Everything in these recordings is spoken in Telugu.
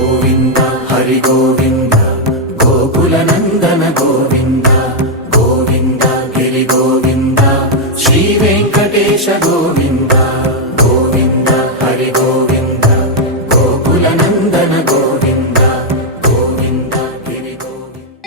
గోవింద హరి గోవింద గోకుల నందన గోవింద గోవింద గిరి గోవింద శ్రీ వెంకటేశ గోవింద గోవింద హరి గోవింద గోకుల నందన గోవింద గోవింద గిరి గోవింద.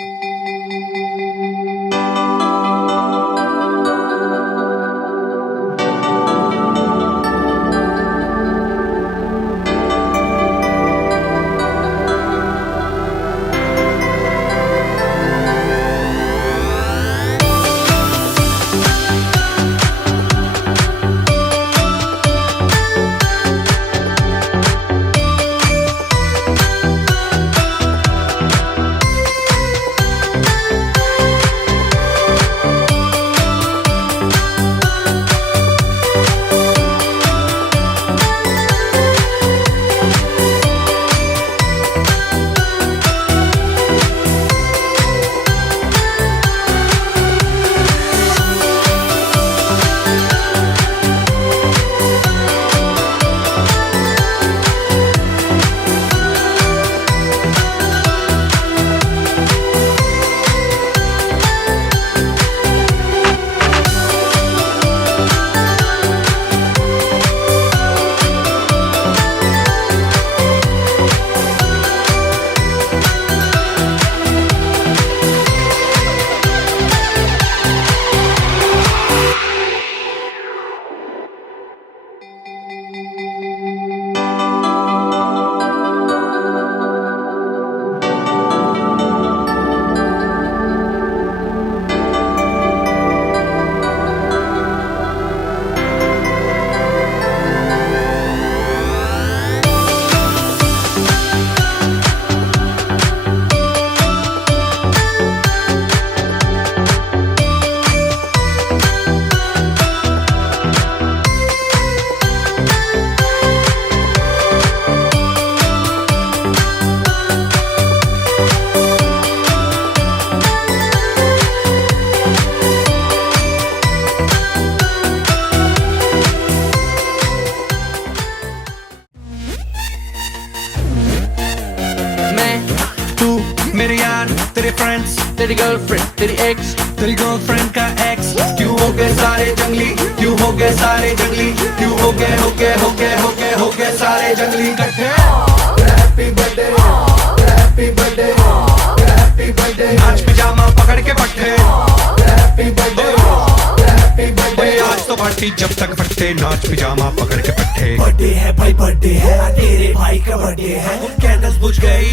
मेरे यार तेरे फ्रेंड्स तेरी गर्लफ्रेंड तेरी एक्स तेरी गर्लफ्रेंड का एक्स क्यों हो गए सारे जंगली क्यों हो गए सारे जंगली क्यों हो गए हो गए हो गए हो गए हो गए सारे जंगली इकट्ठे happy birthday happy birthday happy birthday नाच पिजामा पकड़ के पट्टे हैप्पी बर्थडे हैप्पी बर्थडे आज तो पार्टी जब तक फटते नाच पिजामा पकड़ के पट्टे बर्थडे है भाई बर्थडे है तेरे भाई का बर्थडे है कैंडल्स बुझ गई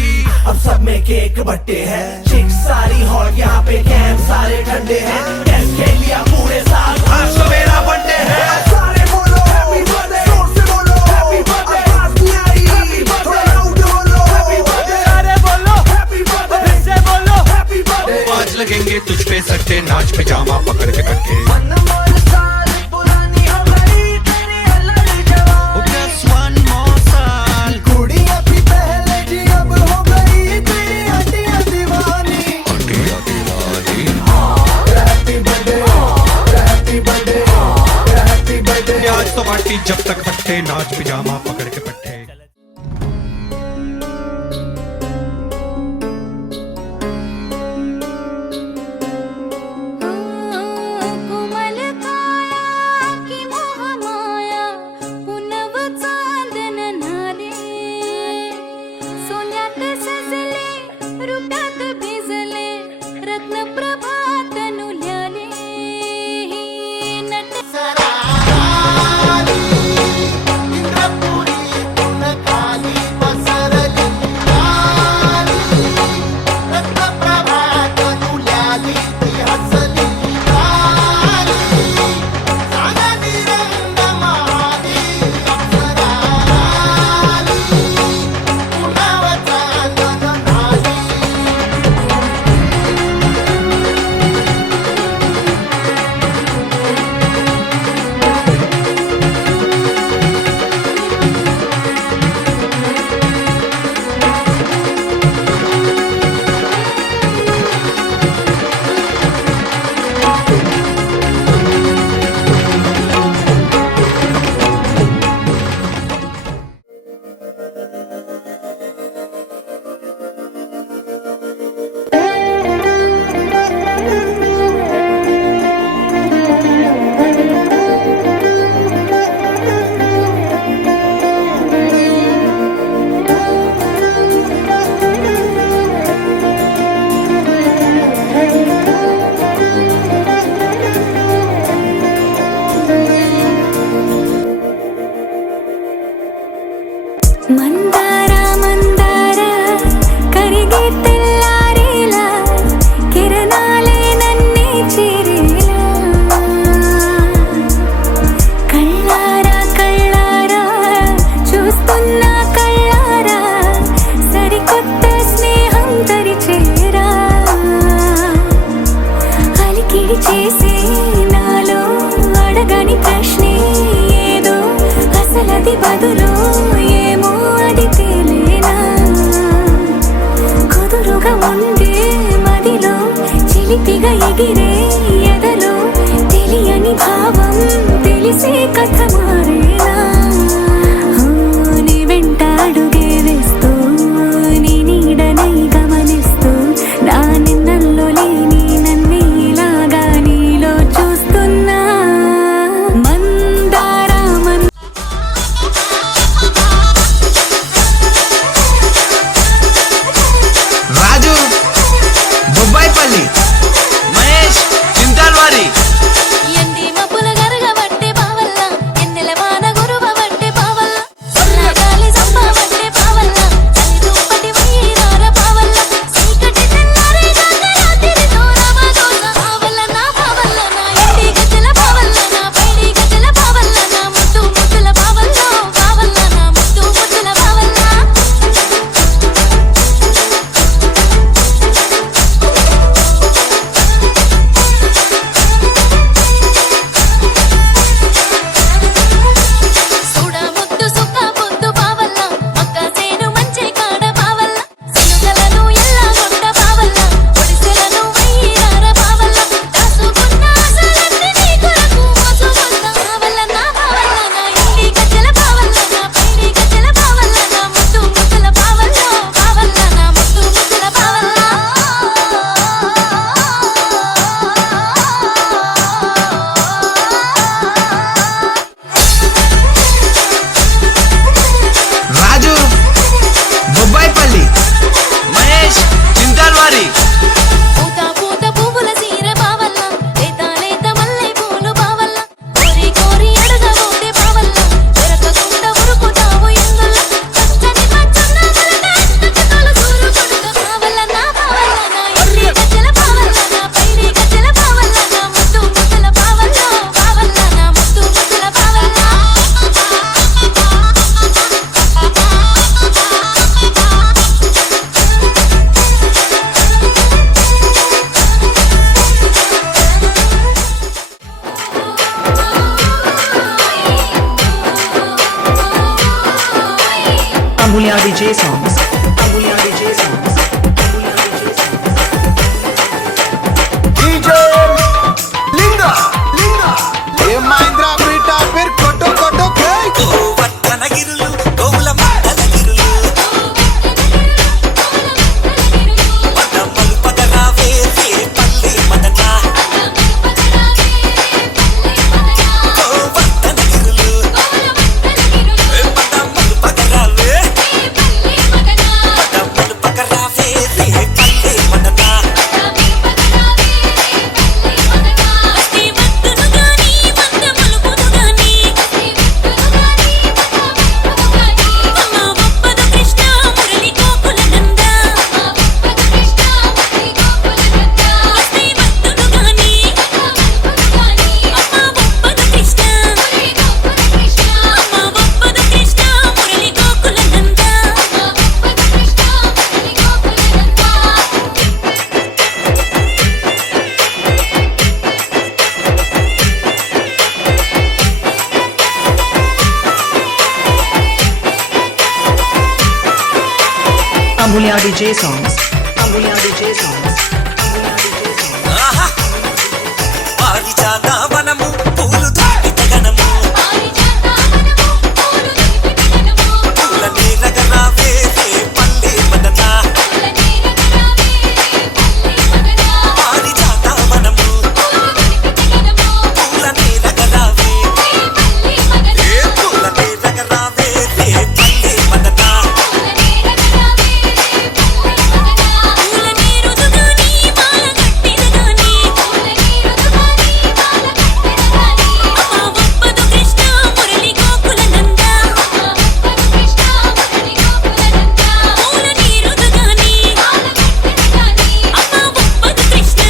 अब सब में केक बट्टे है चिक्स सारी हॉट यहाँ पे कैंप सारे ठंडे हैं टेस्ट खेल लिया पूरे साल आज तो मेरा बर्थडे है सारे बोलो हैप्पी बर्थडे जोर से बोलो हैप्पी बर्थडे आवाज नहीं आई हैप्पी बर्थडे लाउड बोलो हैप्पी बर्थडे सारे बोलो हैप्पी बर्थडे फिर से बोलो हैप्पी बर्थडे आज लगेंगे तुझ पे सट्टे नाच पिजामा पकड़ के कट्टे Just one more साल कुड़ियाँ भी पहले जी अब हो गई तेरी हड्डियाँ दीवानी हड्डियाँ दीवानी happy birthday happy birthday happy birthday आज तो पार्टी जब तक फटते नाच पिजामा पकड़ के पट्टे कोमल काया की मोहमाया पुनव चांदन नारे सोन्यात सजले रुपात भिजले रत्न प्रभात नुल्याले नट జ్యోతిగా ఎగిరే ఎదలో తెలియని భావం తెలిసే కథ మారేలా నీ వెంట అడుగే వేస్తూ నీ నీడనై గమనిస్తూ నా నిన్నల్లో లేని నన్నే ఇలాగా నీలో చూస్తున్నా మందార రాజు బొబ్బాయిపల్లి మహేష్ చింతాల్వారి ఎండి మబ్బుల గరగబట్టే పావల్ల ఎన్నెల వాన గురువబట్టే పావల్ల సన్నగాలి సంభవట్టే పావల్ల తల్లి దుప్పటి వైరార పావల్ల చీకటి తెల్లారే దాకా రాత్రి దూరమ దూర పావల్ల నా ఎండి గజల పావల్ల నా పైడి గజల పావల్ల నా ముద్దు ముద్దుల పావల్ల పావల్ల నా ముద్దు ముద్దుల పావల్ల సూడ ముద్దు సుక్క పొద్దు పావల్ల మక్క సేను మంచి కాడ పావల్ల సిలుకలను ఎల్లగొండ పావల్ల ఒడిసెలను వైరార పావల్ల దాసుకున్న ఆశలన్నీ నీ కొరకు మోసుకున్న పావల్ల నా ఎండి గజల పావల్ల నా పైడి గజల పావల్ల నా ముద్దు ముద్దుల పావల్ల పావల్ల నా ముద్దు ముద్దుల పావల్ల రాజు బొబ్బాయిపల్లి మహేష్ చింతాల్వారి పూత పూత పువ్వుల సీర పావల్ల లేత లేత మల్లె పూలు పావల్ల కోరి కోరి అడగబోతే పావల్ల దొరకకుండా ఉరుకుతావు ఎందుల్ల పచ్చని పచ్చన్న కలట తొలసూరు కొడుక పావల్ల నా ఎండి గజల పావల్ల నా పైడి గజల పావల్ల నా ముద్దు ముద్దుల పావల్ల పావల్ల నా ముద్దు ముద్దుల పావల్ల Ambulia DJ songs. Ambulia DJ songs. DJ लिंगा लिंगा ये महिंद्रा बीटा फिर कोटो कोटो के వట్టనగిరులు గోవుల మందలగిరులు పదమ్మలు పదరావే పల్లె మదన వట్టనగిరులు పదమ్మలు పదరావే పదమ్మలు పదరావే పల్లె మదన అస్తి వత్తును గాని మంద మలుపును గాని అమ్మ ఒప్పదు కృష్ణ మురళి గోకుల నంద అస్తి వత్తును గాని అమ్మ ఒప్పదు కృష్ణ అమ్మ ఒప్పదు Krishna Murali Gokula Nanda Ambulia DJ songs. Ambulia DJ songs. Ambulia DJ songs. ఆహా పారిజాత వనము పూలు దులిపిత గణము పూల నీరగరావే పల్లె మదన పారిజాత వనము పూల నీరగరావే పూల నీరగరావే పల్లె మదన పూల నీరుదు గాని మాల కట్టిన గాని అమ్మ ఒప్పదు కృష్ణ మురళి గోకుల నంద పూల నీరుదు గాని అమ్మ ఒప్పదు కృష్ణ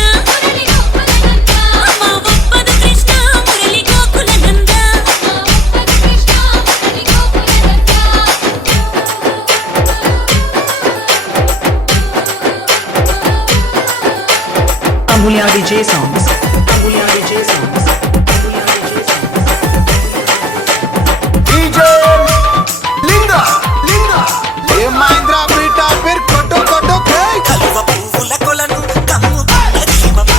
అమ్మ ఒప్పదు Krishna Murali Gokula Nanda Ambulia DJ songs. Ambulia DJ songs. Ambulia DJ songs. DJ लिंगा लिंगा ये महिंद्रा बीटा फिर कोटो कोटो के కలువ పువ్వుల కొలను కమ్ముకున్న జీవము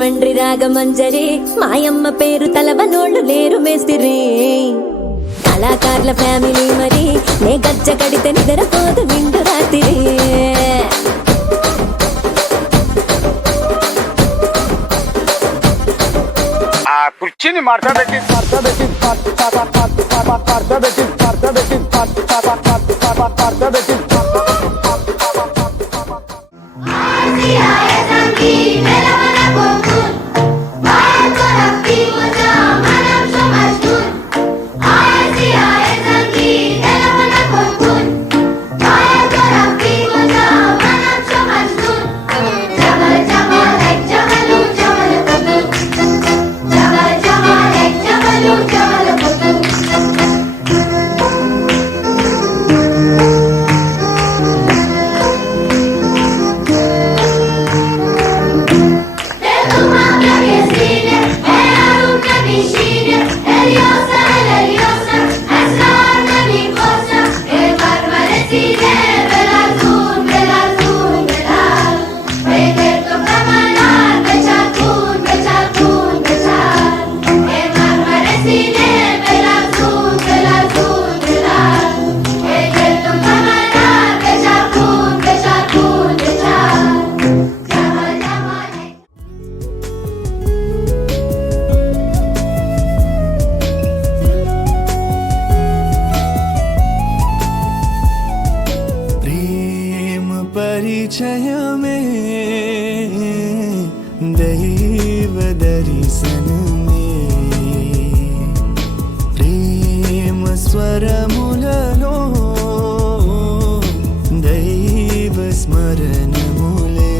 రాజమండ్రి రాగమంజరి మాయమ్మ పేరు తలవనోళ్ళు లేరు మేస్తిరి కళాకారుల ఫ్యామిలీ మరి నే గజ్జ కడితే నిద్రపోదు నిండు రాత్రి ఆ కుర్చీని మార్చబెట్టి परिचयमे दैव दर्शनमे प्रेम स्वरमुలలో దైవ స్మరణములే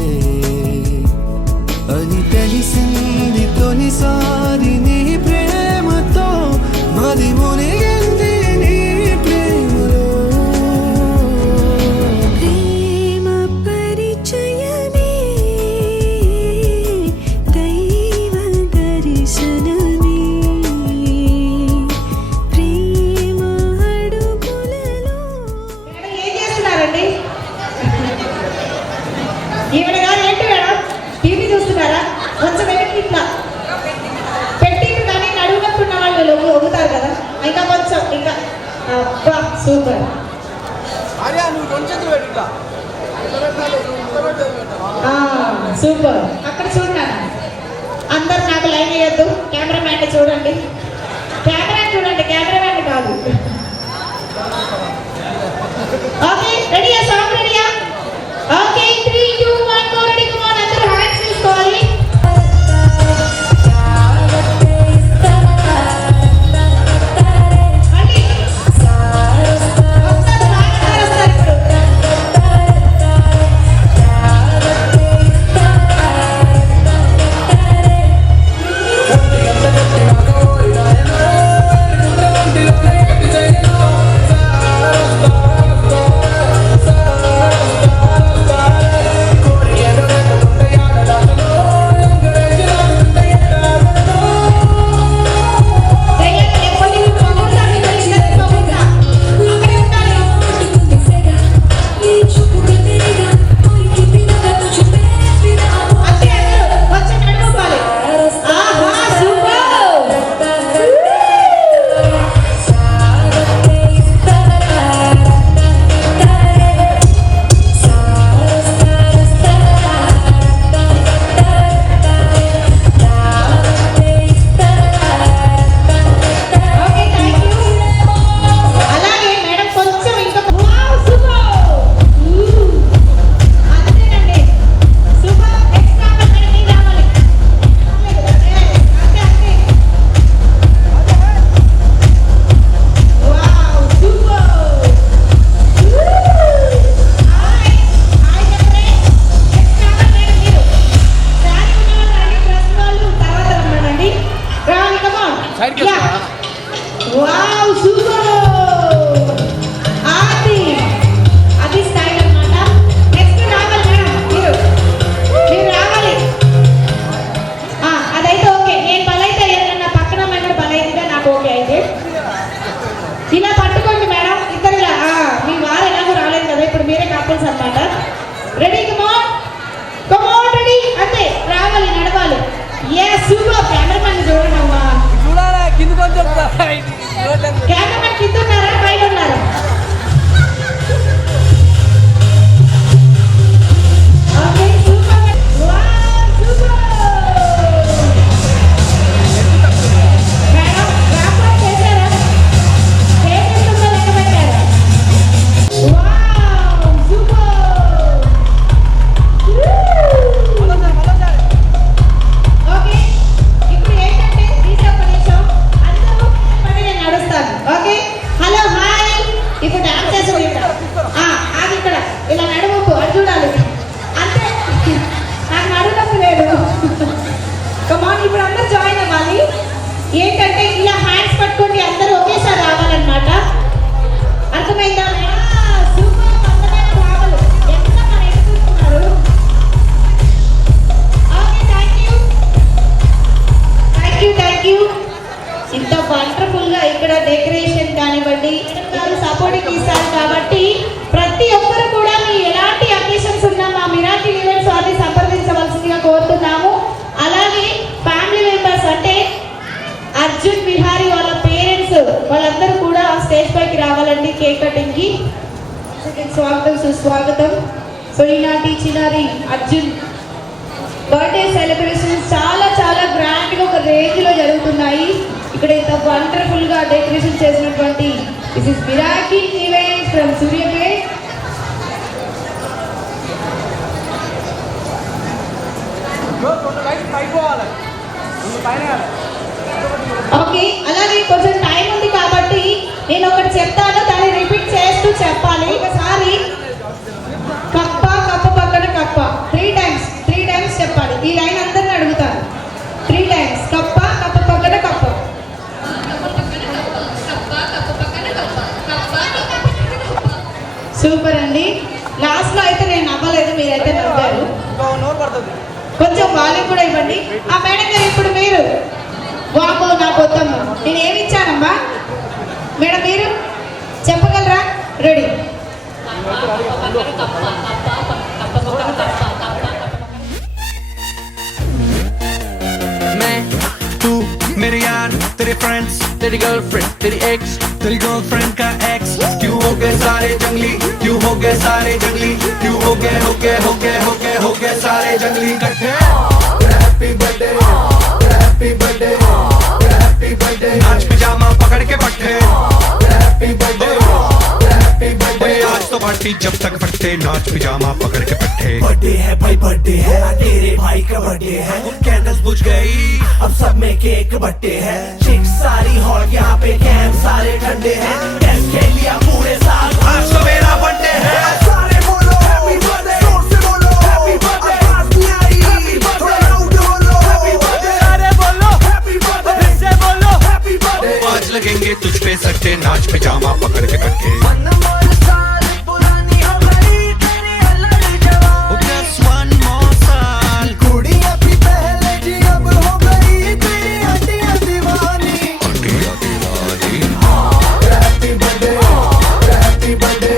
అని తెలిసింది తొలిసారి నీ ప్రేమతో మది మునిగింది నీ ప్రేమలో ప్రేమ పరిచయమే దైవ దర్శనమే ప్రేమ అడుగులలో ఏం చేస్తున్నారండి ఈవిడ గారు ఏంటి మేడం టీవీ చూస్తున్నారా కొంచెం వెనక్కి ఇట్లా పెట్టింది కానీ నడువునట్టున్న వాళ్ళు ఒగుతారు కదా ఇంకా కొంచెం ఇంకా అబ్బా సూపర్ సూపర్ అక్కడ చూడన్నాను అందరు నాకు లైన్ వేయద్దు కెమెరామ్యాన్ చూడండి కెమెరామ్యాన్ కాదు ఓకే రెడీయా సాంగ్ రెడీయా okay 3 2 1 go ready come on అందరూ హ్యాండ్స్ తీసుకోవాలి మళ్ళీ వస్తారు ఇప్పుడు స్వాగతం. సో ఈనాటి చిన్నారి అర్జున్ బర్త్డే సెలబ్రేషన్స్ చాలా చాలా గ్రాండ్గా ఒక రేంజ్లో జరుగుతున్నాయి. ఇక్కడ ఇంత వండర్ఫుల్గా డెకరేషన్ చేసినటువంటి this is miracle events from Suryapet. Okay, అలాగే కొంచెం టైం ఉంది కాబట్టి నేను ఒకటి చెప్తాను, దాన్ని రిపీట్ చేస్తూ చెప్పాలి. ఒకసారి కప్ప కప్ప పక్కన కప్ప 3 టైమ్స్ చెప్పాలి. ఈ లైన్ అందరిని అడుగుతాను. 3 టైమ్స్ కప్ప కప్ప పక్కన కప్ప. సూపర్ అండి. లాస్ట్లో అయితే నేను నవ్వలేదు, మీరైతే నవ్వారు. కొంచెం వాళ్ళకి కూడా ఇవ్వండి. ఆ మేడం గారు ఇప్పుడు మీరు వామో నా కొత్తమ్మ నేను ఏమి ఇచ్చానమ్మా మేడం, మీరు చెప్పగలరా? రెడీ? मैं तू मेरे यार तेरे फ्रेंड्स तेरी गर्लफ्रेंड तेरी एक्स तेरी गर्लफ्रेंड का एक्स क्यों हो गए सारे जंगली क्यों हो गए सारे जंगली क्यों हो गए हो गए हो गए हो गए हो गए सारे जंगली इकट्ठे happy birthday happy birthday happy birthday नाच पिजामा पकड़ के पट्टे हैप्पी बर्थडे हैप्पी बर्थडे आज तो पार्टी जब तक फटते नाच पिजामा पकड़ के पट्टे बर्थडे है भाई बर्थडे है तेरे भाई का बर्थडे है कैंडल्स बुझ गई अब सब में केक बर्थडे है चिक सारी हॉट यहाँ पे कैंप सारे ठंडे हैं टेस्ट खेल लिया पूरे साल आज तो मेरा बर्थडे है सारे बोलो हैप्पी बर्थडे जोर से बोलो हैप्पी बर्थडे आवाज नहीं आई हैप्पी बर्थडे लाउड बोलो हैप्पी बर्थडे सारे बोलो हैप्पी बर्थडे फिर से बोलो हैप्पी बर्थडे आज लगेंगे तुझ पे सट्टे नाच पिजामा पकड़ के कट्टे Just one more साल कुड़ियाँ भी पहले जी अब हो गई तेरी हड्डियाँ दीवानी happy birthday happy birthday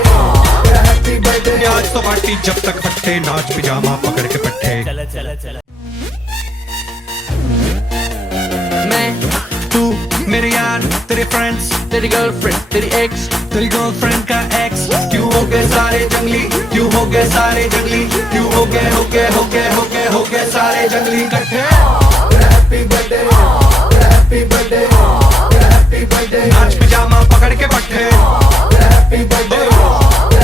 happy birthday आज तो पार्टी जब तक फटते नाच पिजामा पकड़ के पट्टे मैं तू मेरे यार तेरे फ्रेंड्स तेरी गर्लफ्रेंड तेरी एक्स तेरी गर्लफ्रेंड का एक्स क्यों हो गए सारे जंगली क्यों हो गए सारे जंगली क्यों हो गए हो गए हो गए हो गए हो गए सारे जंगली इकट्ठे happy birthday happy birthday happy birthday नाच पिजामा पकड़ के पट्टे हैप्पी बर्थडे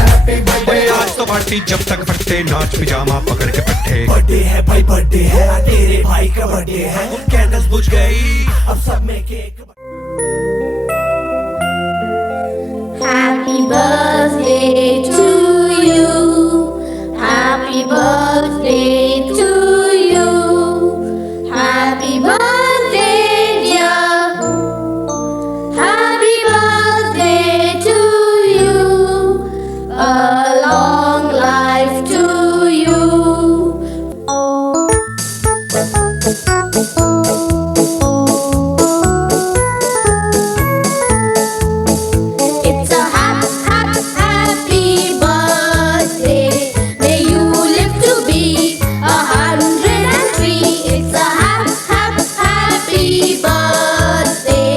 हैप्पी बर्थडे आज तो पार्टी जब तक फटते नाच पिजामा पकड़ के पट्टे बर्थडे है भाई बर्थडे है तेरे भाई का बर्थडे है कैंडल्स बुझ गई अब सब में cake Happy birthday to you. Happy birthday to you. Happy birthday dear. Happy birthday to you. A long life to you. It's a happy birthday. May you live to be 103. It's a happy birthday.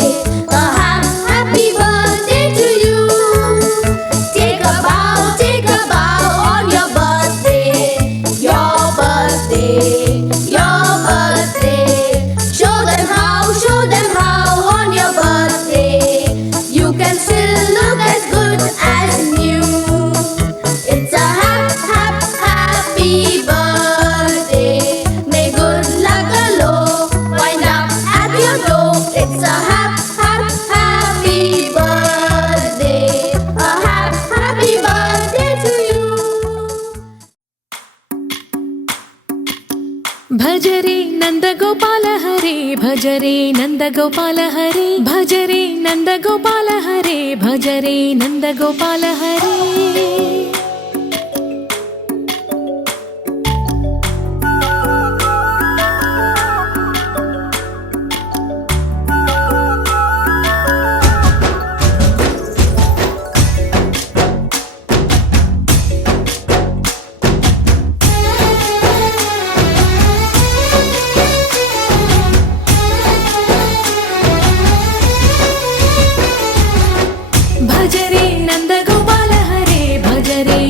A happy birthday to you. Take a bow on your birthday. Your birthday. Your birthday. Show them how on your birthday. You can still look as good as new. It's a happy birthday. May good luck galore wind up at your door. It's a happy birthday. A happy birthday to you. भजरे Nand Gopal हरे भजरे नंद गोपाल हरे भजरे नंद गोपाल हरे भजरे नंद गोपाल हरे भजरे नंद गोपाल हरे भजरे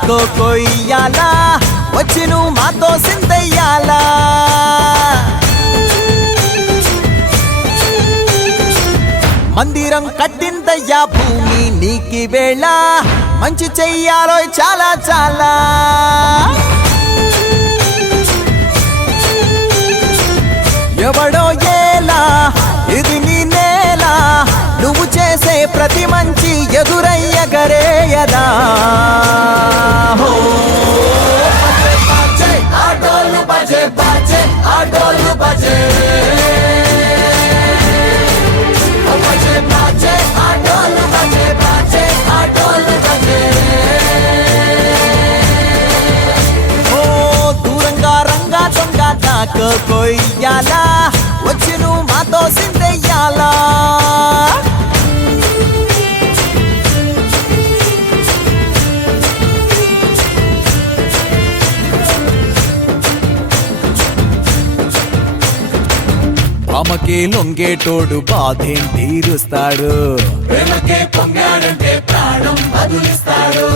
కోకొయ్యాలా వచ్చి నువ్వు మాతో సిందయ్యాలా మందిరం కట్టిందయ్యా భూమి నీకి వేళ మంచి చెయ్యాలో చాలా చాలా ఎవడో ఏలా ఇది నీ నేల నువ్వు చేసే ప్రతి మంచి ఎదురయ్యగరేయదా ఆటోలు బజే బాజే ఆటోలు బజే దూరంగా రంగా దొంగ నాకు కొయ్యాలా వచ్చి నువ్వు మాతో సిందెయ్యాలా అమ్మకే లొంగేటోడు బాధేం తీరుస్తాడు పొంగాడంటే ప్రాణం బదులిస్తాడు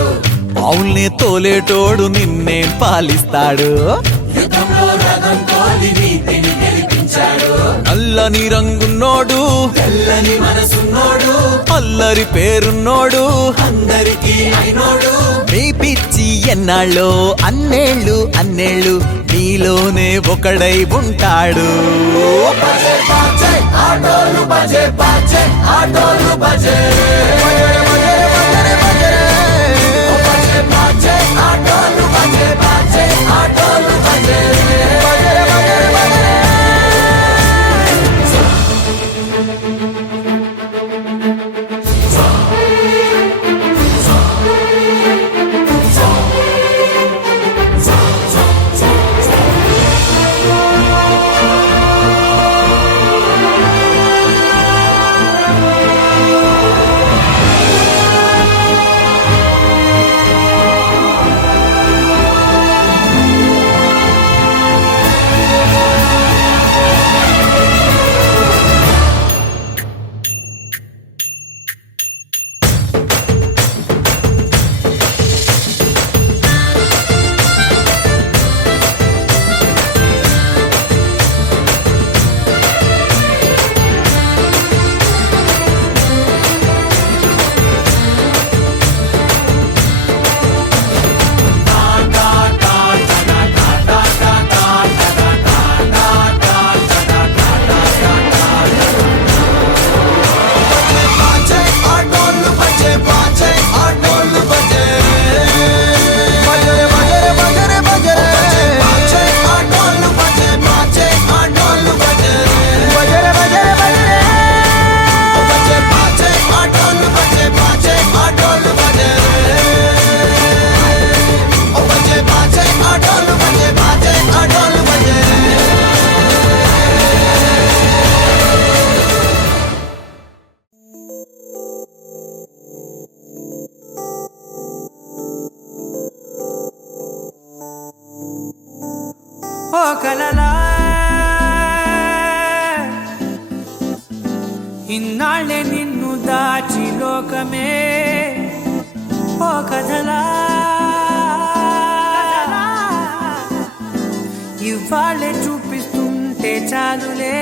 అవుల్ని తోలేటోడు నిన్నే పాలిస్తాడు నల్లని రంగున్నోడు తెల్లని మనసున్నోడు అల్లరి పేరున్నోడు అందరికీ అయినోడు మీ పిచ్చి ఎన్నాళ్ళో అన్నేళ్ళు అన్నేళ్ళు నీలోనే ఒకడై ఉంటాడు ఆటోలు బజే బాజే ఆటోలు బజే ఆటోలు బజే బాజే ఆటోలు బజే కలలా ఇన్నాళ్ళే నిన్ను దాచి లోకమే ఓ కథలా ఇవాళ్ళే చూపిస్తుంటే చాలులే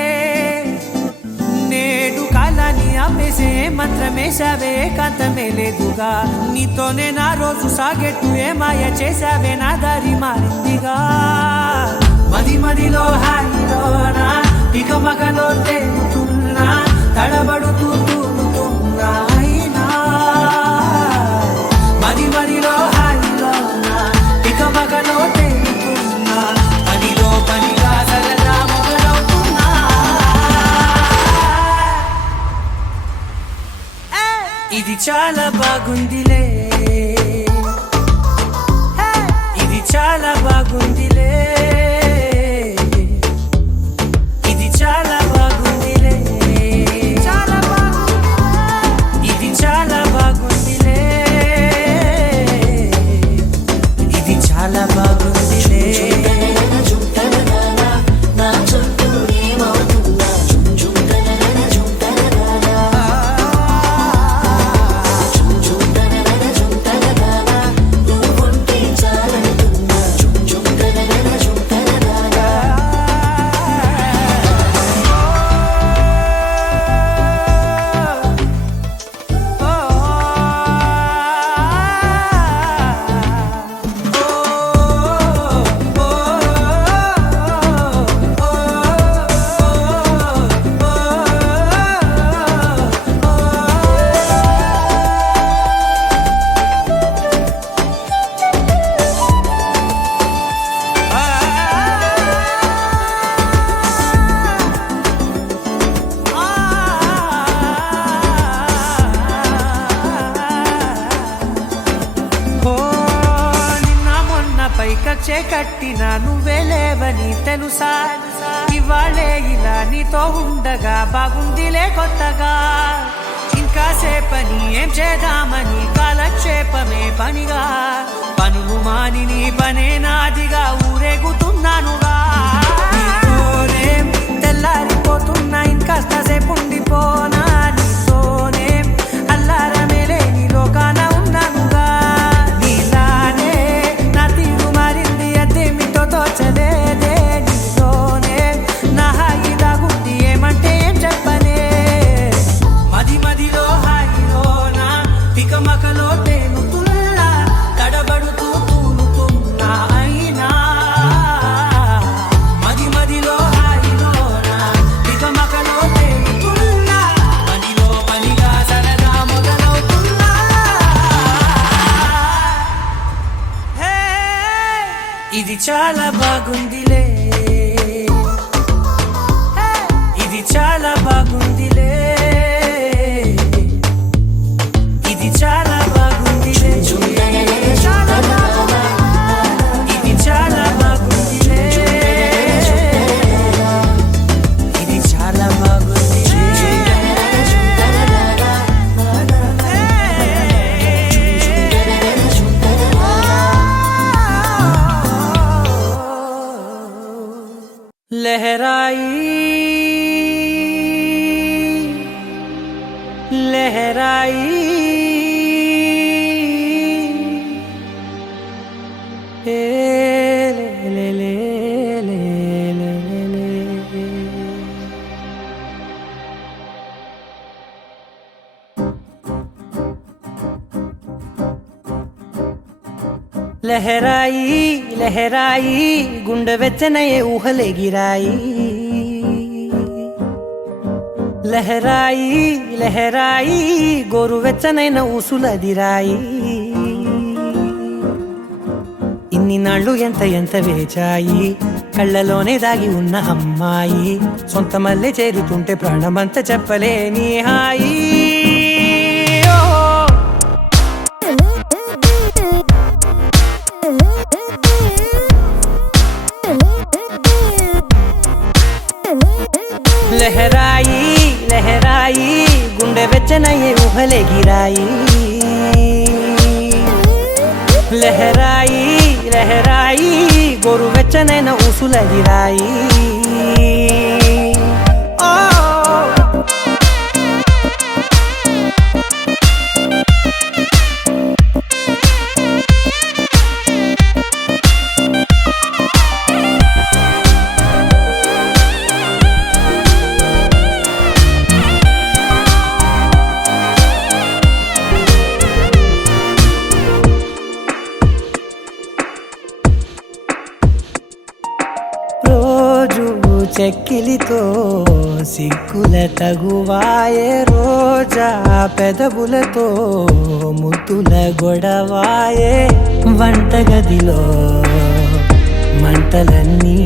నేడు కాలాన్ని ఆపేసే మంత్రమేశావే కాంతమే లేదుగా నీతోనే నా రోజు సాగెట్టు ఏ మాయ చేశావే నా దారి మారిందిగా మది మదిలో హాయిలోనా ఇక మగలో తేలుతున్నా తడబడుతూ తూలుతున్నా అయినా మది మదిలో హాయిలోనా ఇక మగలో తేలుతున్నా పనిలో పనిగా సరదా మొదలవుతున్నా ఇది చాలా బాగుందిలే ఇది చాలా బాగుందిలే నువ్వుంటే ఆశే కట్టినా నువ్వే లేవని తెలుసా ఇవాళే ఇలా నీతో ఉండగా బాగుందిలే కొత్తగా ఇంకా సేపని ఏం చేద్దామని కాలక్షేపమే పనిగా పనులు మాని నీ పనే నాదిగా ఊరేగుతున్నానుగా నీతోనే తెల్లారిపోతున్నా ఇంకాస్త సేపు ఉండిపోనా నీతోనే అల్లారమే లేని లోకాన ఉన్నానుగా నీలానే నా తీరు మారింది అదేమిటో తోచలేదే నీతోనే నా హాయి దాగుంది ఏమంటే ఏం చెప్పనే మది మదిలో హాయిలోనా పికమకలో తేలుతున్నా తడబడుతూ తూలుతున్నా అయినా మది మదిలో హాయిలోనా పికమకలో తేలుతున్నా పనిలో పనిగా సరదా మొదలవుతున్నా హే ఇది చాలా బాగుందిలే ఇది చాలా బాగుందిలే ఇది చాలా బాగుందిలే చాలా బాగుంది ఇది చాలా బాగుందిలే ఇది చాలా బాగుంది लहराई ले ले ले ले ले ले लहराई लहराई गुंड వెచ్చనయే ఊహలే గిరాయి లహరాయి లహరాయి గోరువెచ్చనైన ఊసులదిరాయి ఇన్ని నాళ్ళు ఎంత ఎంత వేచాయి కళ్ళలోనే దాగి ఉన్న అమ్మాయి సొంత మల్లె చేరుతుంటే ప్రాణమంతా చెప్పలేని హాయి లహరాయి లహరాయి గుండె వెచ్చనయ్యే ఊహలే గిరాయి లహరాయి లహరాయి గోరు వెచ్చనైన ఊసులదిరాయి చెక్కిలితో సిగ్గుల తగువాయే రోజా పెదవులతో ముద్దుల గొడవాయే వంటగదిలో మంటలన్నీ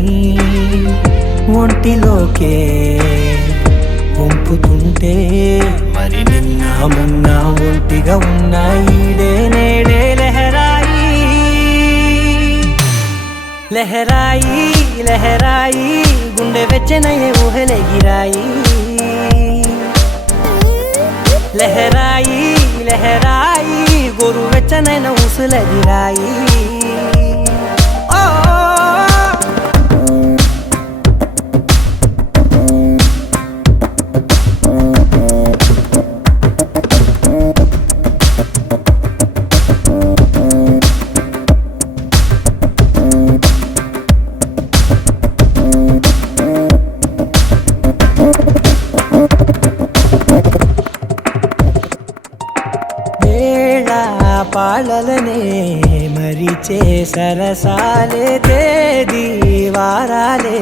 ఒంటిలోకే వంపుతుంటే మరి నిన్న మొన్న ఒంటిగా ఉన్నాయి నేడే లహరాయి లహరాయి లహరాయి గుండె వెచ్చనయ్యే ఊహలే గిరాయి లహరాయి లహరాయి గోరు వెచ్చనైన ఊసులదిరాయి పాలలనే మరిచే సరసాలే తేదీ వారాలే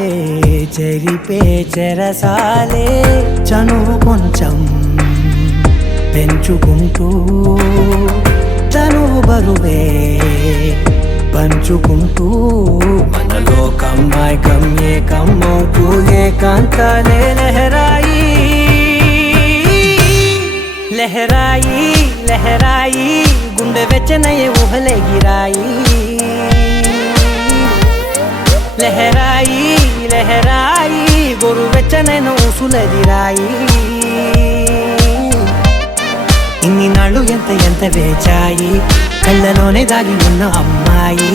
చెరిపే చెరసాలే చనువు కొంచెం పెంచుకుంటూ తనువు బరువే పంచుకుంటూ మనలో కమ్మాయికం ఏకమవుతూ ఏకాంతాలే లహరాయి లహరాయి లహరాయి గుండె వెచ్చనయ్యే ఊహలే గిరాయి లహరాయి లహరాయి గోరువెచ్చనైన ఊసులదిరాయి ఇన్ని నాళ్ళు ఎంత ఎంత వేచాయి కళ్ళలోనే దాగి ఉన్న అమ్మాయి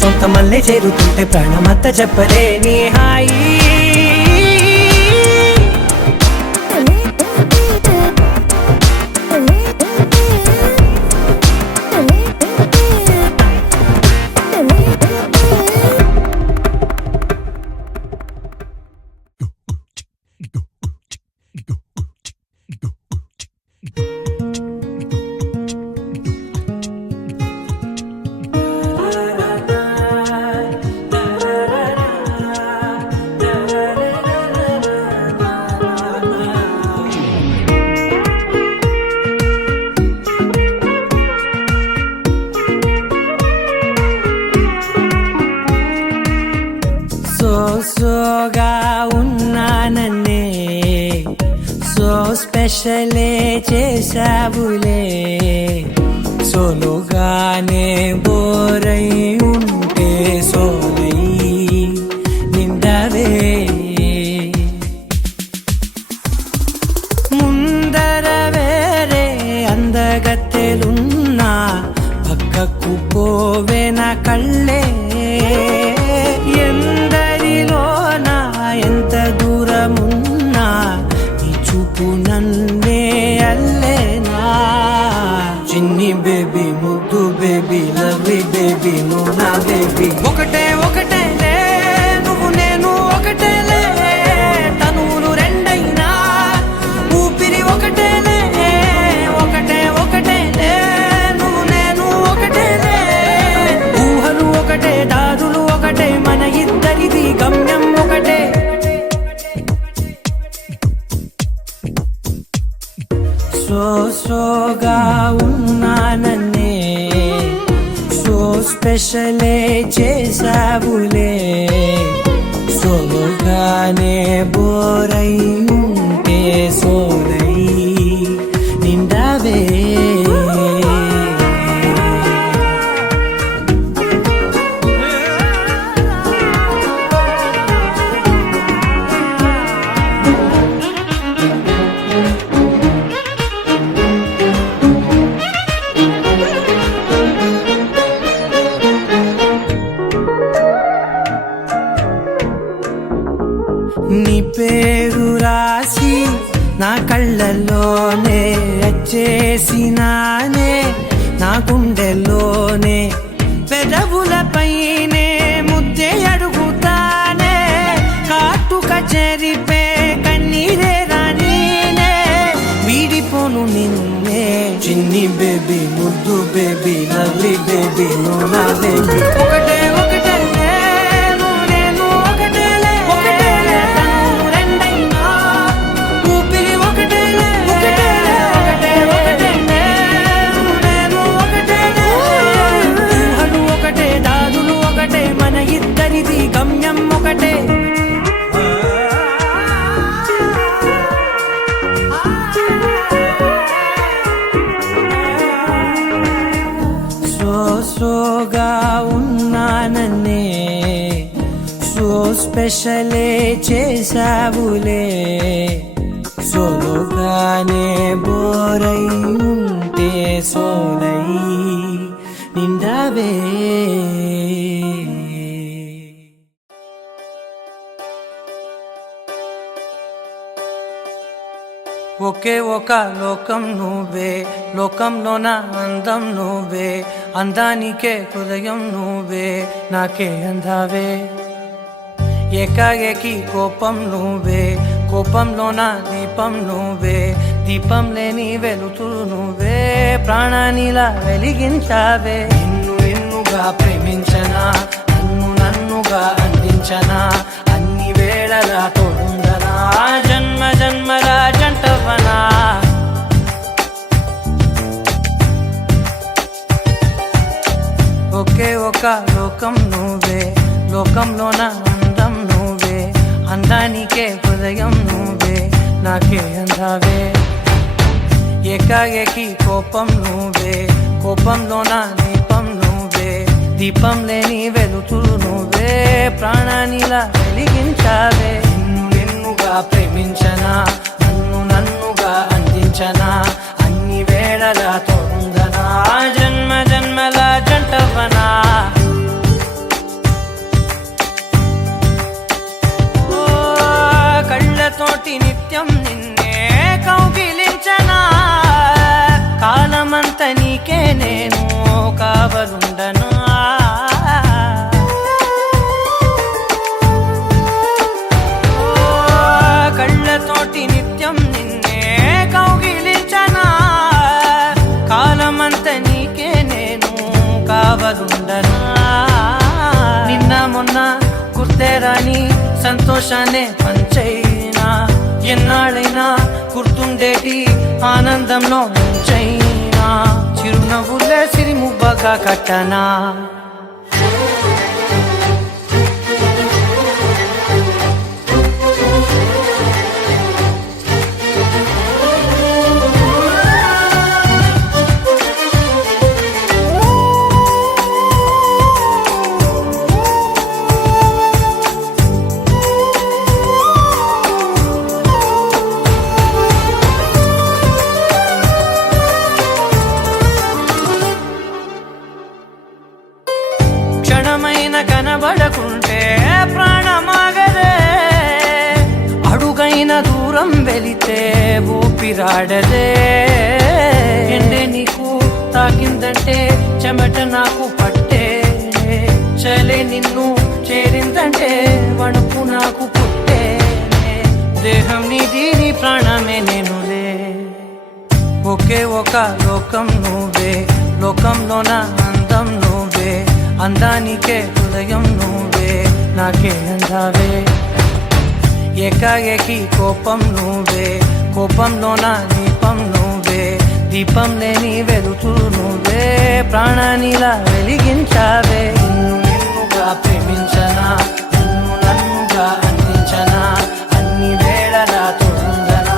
సొంత మల్లె చేరుతుంటే ప్రాణమంతా చెప్పలేని హాయి సోగా ఉన్నానన్నే సో స్పెషలే చేసావులే సోలోగానే బోరై ఉంటే సోలై నిండవే ముందర వేరే అందగత్తెలున్నా పక్కకు పోవే నా కళ్ళే ఎందరిలోనా ఎంత దూరమున్నా నీ చూపు నన్నే అల్లేనా చిన్ని బేబీ ముద్దు బేబీ లవ్లీ బేబీ నువ్వు నా బేబీ ఒకటే ఒకటేలే నువ్వు నేను ఒకటేలే తనువులు రెండైనా ఊపిరి ఒకటేలే ఒకటే ఒకటేలే నువ్వు నేను ఒకటేలే ఊహలు ఒకటే దారులు ఒకటే మన ఇద్దరిది గమ్యం ఒకటే సోగా ఉన్నానన్నే సో స్పెషలే చేసావులే సోలోగానే బోరై ఉంటే సోలై నిండవే నీ పేరు రాసి నా కళ్ళల్లోనే వచ్చేసినానే నా గుండెల్లోనే పెదవులపైనే ముద్దే అడుగుతానే కాటుక చెరిపే కన్నీరే రానీనే వీడిపోను నిన్నే చిన్ని బేబీ ముద్దు బేబీ లవ్లీ బేబీ నువ్వు నా బేబీ ఒకటే ఒకటే మన ఇద్దరిది గమ్యం ఒకటే సోగా ఉన్నానన్నే సో స్పెషలే చేసావులే సోలోగానే బోరై ఉంటే సోలై నిండవే ఒకే ఒక లోకం నువ్వే లోకంలో నా అందం నువ్వే అందానికే హృదయం నువ్వే నాకే అందావే ఏకాఏకి కోపం నువ్వే కోపంలో నా దీపం నువ్వే దీపం లేని వెలుతురు నువ్వే ప్రాణానిలా వెలిగించావే నిన్ను నిన్నుగా ప్రేమించనా నన్నుగా అందించనా అన్ని వేళలా తోడుందనా జన్మ జన్మల జంటవనా ఒకే ఒక లోకం నువ్వే లోకంలో నా అందం నువ్వే అందానికే హృదయం నువ్వే నాకే అందావే ఏకాఏకి కోపం నువ్వే కోపంలో నా దీపం నువ్వే దీపం లేని వెలుతురు నువ్వే ప్రాణానిలా వెలిగించావే నిన్నుగా ప్రేమించనా నన్నుగా అందించనా అన్ని వేళలా తోడుందనా జన్మ జన్మల జంటవనా కళ్ళతోటి నిత్యం నిన్నే కౌగిలించనా కాలమంత నీకే నేను కావలుండనా కళ్ళతోటి నిత్యం నిన్నే కౌగిలించనా కాలమంత నీకే నేను కావలుండనా నిన్న మొన్న గుర్తేరాని సంతోషాన్ని పంచైనా ఎన్నాళ్ళైనా గుర్తుండేటి ఆనందంలో ముంచైనా చిరునవ్వులే సిరిముబ్బగా కట్టనా క్షణమైన కనబడకుంటే ప్రాణమాగదే అడుగైన దూరం వెళితే ఊపిరాడదే ఎండే నీకు తాకిందంటే చెమట నాకు పట్టే చలే నిన్ను చేరిందంటే వణుకు నాకు పుట్టే దేహం నీది నీ ప్రాణమే నేనులే ఒకే ఒక లోకం నువ్వే లోకంలోన అందం నువ్వే అందానికే హృదయం నువ్వే నాకే అందావే ఏకాఏకి కోపం నువ్వే కోపంలోన దీపం నువ్వే దీపం లేని వెలుతురు నువ్వే ప్రాణానిలా వెలిగించావే నిన్నుగా ప్రేమించనా నన్నుగా అందించనా అన్ని వేళలా తోడుందనా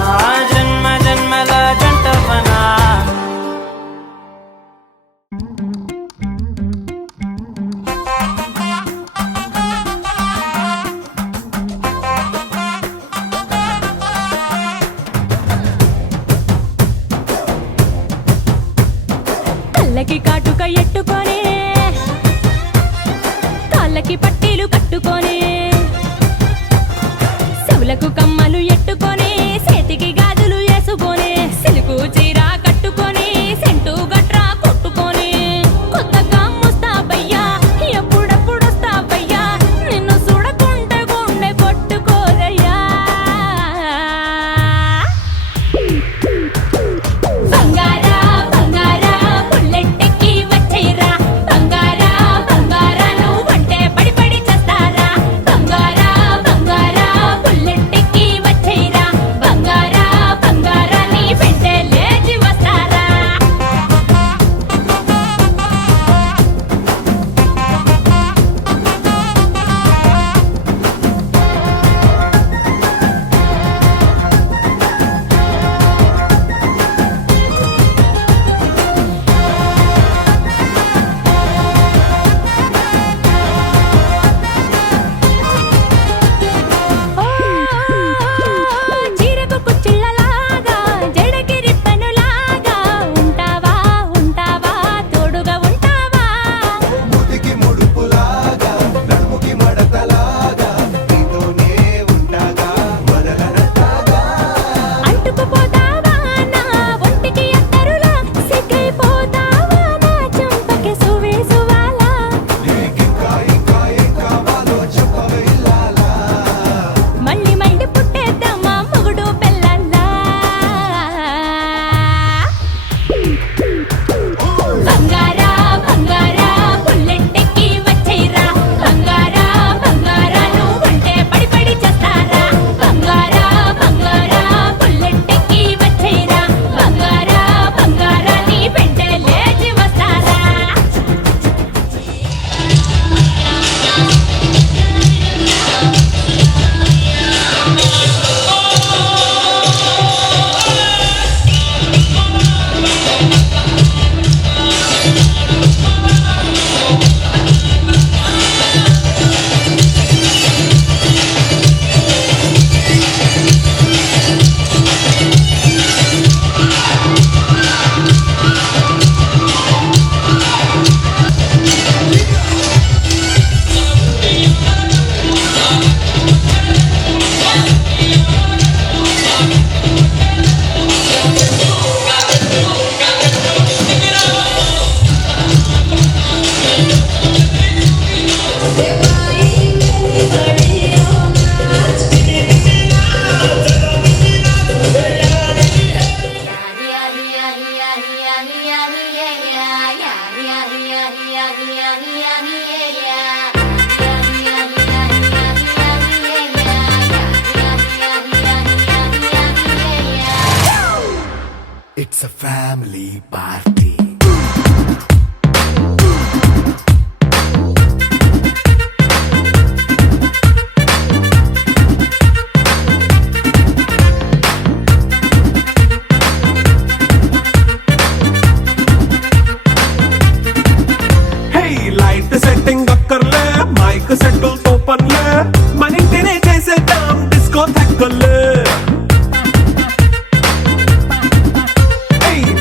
జన్మ జన్మల జంటవనా కళ్ళకి కాటుక ఎట్టుకొని కాళ్ళకి పట్టీలు కట్టుకొని చెవులకు కమ్మలు ఎట్టుకొని చేతికి గాజులు వేసుకొని సిలుకు చీర కట్టుకొని సెంటు గట్రా కొట్టుకొని కొత్తగా ముస్తాబయ్యా ఎప్పుడెప్పుడు వస్తాబయ్యా నిన్ను చూడకుంటే గుండె కొట్టుకోదయ్యా బంగారా బంగారా బుల్లెట్టెక్కి వచ్చేరా బంగారా బంగారా నువ్వంటే పడి పడి చేస్తారా It's a family party. Light setting అక్కర్లే మైక్ సెట్టుల్ తో పర్లే మన ఇంటినే చేసేద్దాం డిస్కో థెక్కర్లే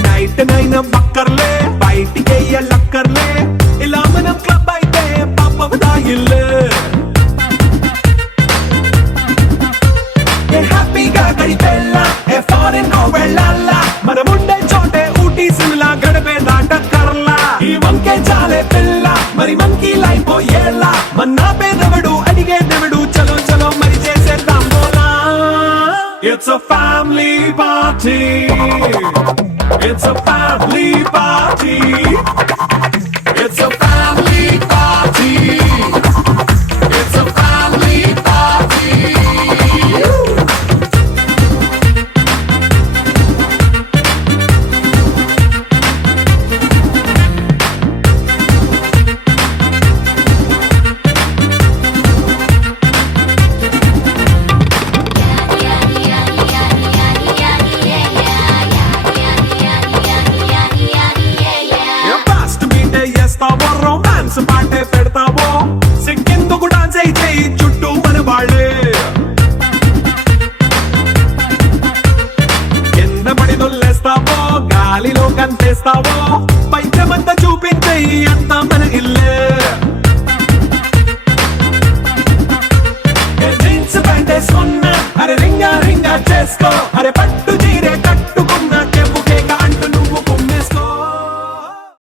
నైట్ నైన్ బక్కర్లే బయటికి లక్కర్లే ఇలా మనం క్లబ్ అయితే పాపం దాయిల్లే హ్యాపీగా గడిపెళ్ళా ఏ ఫారెన్ నో వెళ్ళాలా మనముండే చోటే ఊటీ సిమ్లా గడిపే దాటక్కర్లా ఈ వంకే చాలే పిల్ల మరి మంకీ లైఫ్ ఏళ్ళ మన్నా పేదవడు అడిగే దేవుడు చలో చలో మరి చేసేద్దాం బోలా it's a family party it's a family party